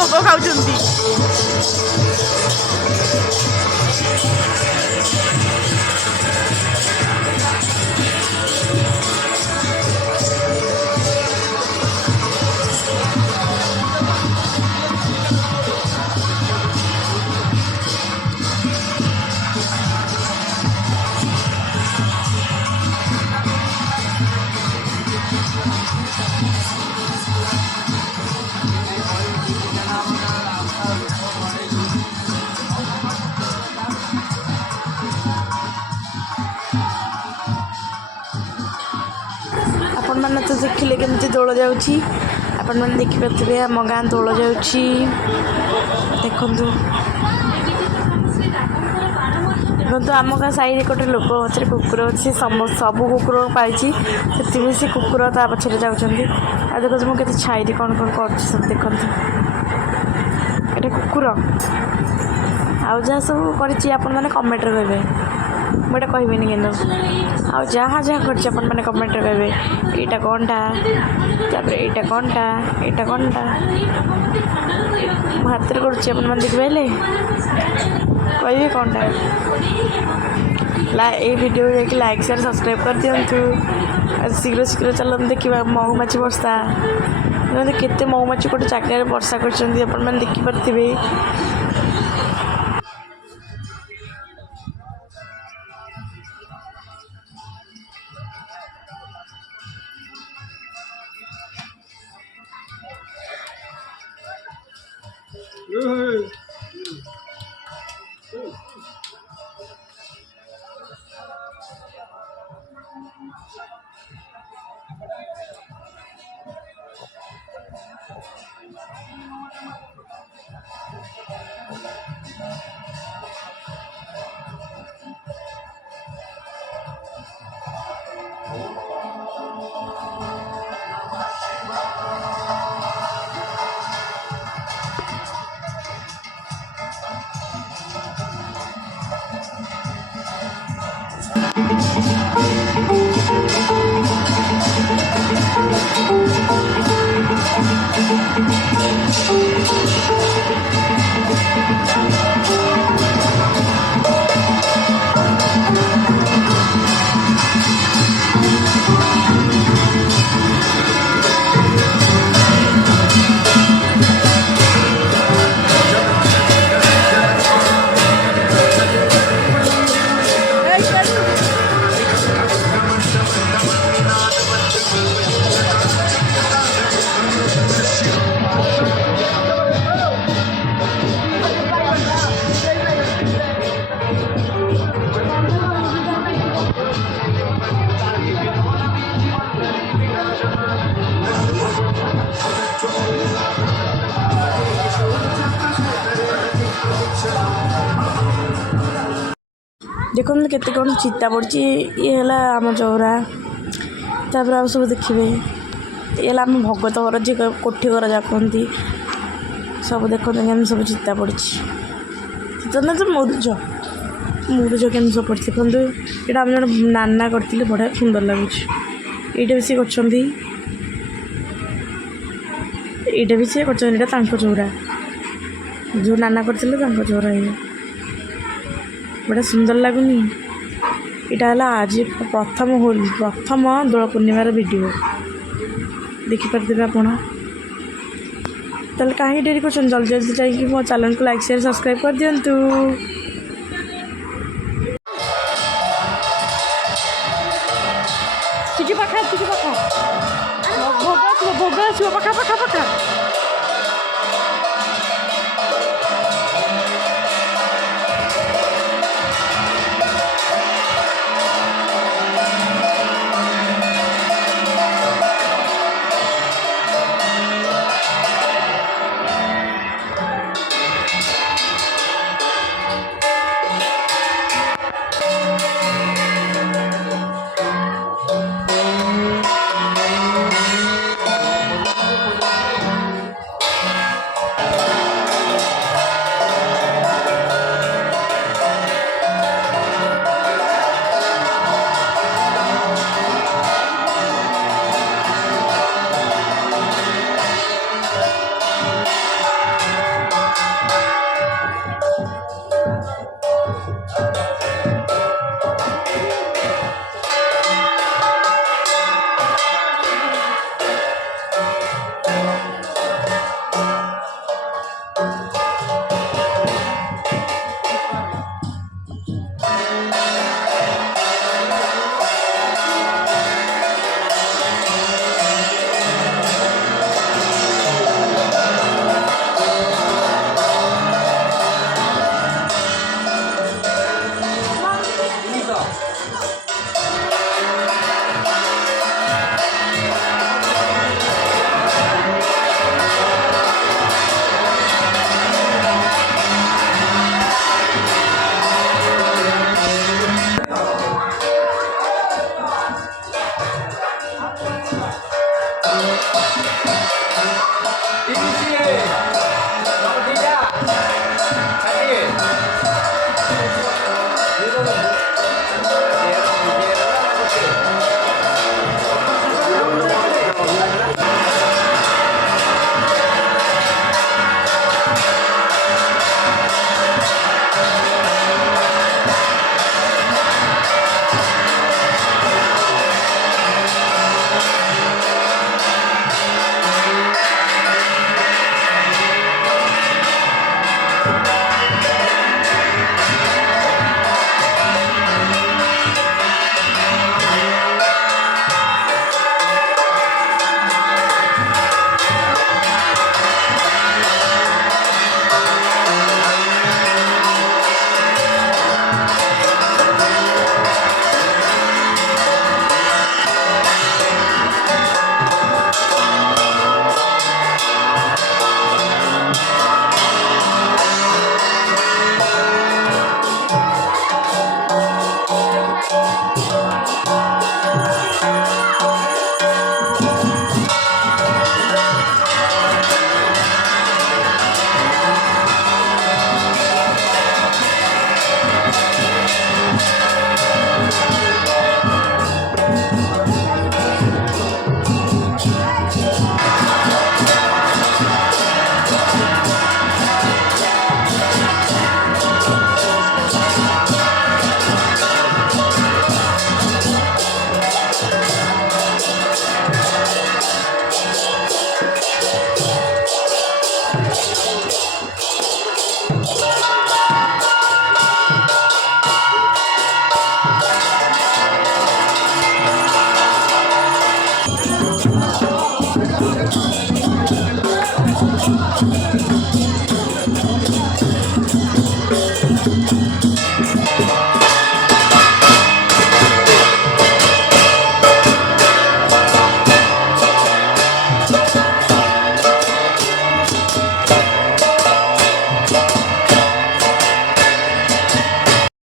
ମଗ ଖାଉଛନ୍ତି। ଆପଣମାନେ ତ ଦେଖିଲେ କେମିତି ଦୋଳ ଯାଉଛି। ଆପଣମାନେ ଦେଖିପାରୁଥିବେ ଆମ ଗାଁ ଦୋଳ ଯାଉଛି। ଦେଖନ୍ତୁ ଦେଖନ୍ତୁ ଆମ ଗାଁ ସାହିରେ ଗୋଟେ ଲୋକ ପଛରେ କୁକୁର ଅଛି। ସବୁ କୁକୁର ପାଇଛି, ସେଥିପାଇଁ ସେ କୁକୁର ତା ପଛରେ ଯାଉଛନ୍ତି। ଆଉ ଦେଖନ୍ତୁ ମୁଁ କେତେ ଛାଇରେ କ'ଣ କରୁଛି ସବୁ ଦେଖନ୍ତୁ। ଏଇଟା କୁକୁର ଆଉ ଯାହା ସବୁ କରିଛି ଆପଣମାନେ କମେଣ୍ଟରେ କହିବେ। ମୁଁ ଏଇଟା କହିବିନି କିନ୍ତୁ ଆଉ ଯାହା କରିଛି ଆପଣମାନେ କମେଣ୍ଟରେ କହିବେ ଏଇଟା କ'ଣଟା, ତାପରେ ଏଇଟା କ'ଣଟା, ଏଇଟା କ'ଣଟା। ମୁଁ ହାତରେ କରୁଛି ଆପଣମାନେ ଦେଖିପାରିଲେ, କହିବେ କ'ଣଟା। ଏଇ ଭିଡ଼ିଓ ଯାଇକି ଲାଇକ୍ ସେୟାର ସବସ୍କ୍ରାଇବ୍ କରିଦିଅନ୍ତୁ। ଶୀଘ୍ର ଶୀଘ୍ର ଚାଲନ୍ତୁ ଦେଖିବା ମହୁମାଛି ବର୍ଷା। କେତେ ମହୁମାଛି ଗୋଟେ ଜାଗାରେ ବର୍ଷା କରିଛନ୍ତି ଆପଣମାନେ ଦେଖିପାରୁଥିବେ। ଦେଖନ୍ତୁ କେତେ କ'ଣ ଚିତା ପଡ଼ିଛି। ଇଏ ହେଲା ଆମ ଚଉରା, ତାପରେ ଆଉ ସବୁ ଦେଖିବେ ଇଏ ହେଲା ଆମ ଭଗତ ଘର, ଯିଏ କୋଠି ଘର ଯାକନ୍ତି ସବୁ। ଦେଖନ୍ତୁ କେମିତି ସବୁ ଚିତା ପଡ଼ିଛି। ଚିତା ନା ତ ମୁରୁଜ କେମିତି ସବୁ ପଡ଼ିଛି ଦେଖନ୍ତୁ। ଏଇଟା ଆମ ଜଣେ ନାନା କରିଥିଲେ, ବଢ଼ିଆ ସୁନ୍ଦର ଲାଗୁଛି। ଏଇଟା ବି ସିଏ କରିଛନ୍ତି, ଏଇଟା ବି ସିଏ କରିଛନ୍ତି। ଏଇଟା ତାଙ୍କ ଚଉରା, ଯେଉଁ ନାନା କରିଥିଲେ ତାଙ୍କ ଚଉରା। ଇଏ ବଢ଼ିଆ ସୁନ୍ଦର ଲାଗୁନି। ଏଇଟା ହେଲା ଆଜି ପ୍ରଥମ ଦୋଳ ପୂର୍ଣ୍ଣିମାର ଭିଡ଼ିଓ, ଦେଖିପାରୁଥିବେ ଆପଣ। ତାହେଲେ କାହିଁକି ଡେରି କରୁଛନ୍ତି, ଜଲ୍ଦି ଜଲ୍ଦି ଯାଇକି ମୋ ଚ୍ୟାନେଲକୁ ଲାଇକ୍ ସେୟାର ସବସ୍କ୍ରାଇବ୍ କରିଦିଅନ୍ତୁ। ଟିକେ ପାଖା ଭୋଗ ଆସିବ ପାଖା।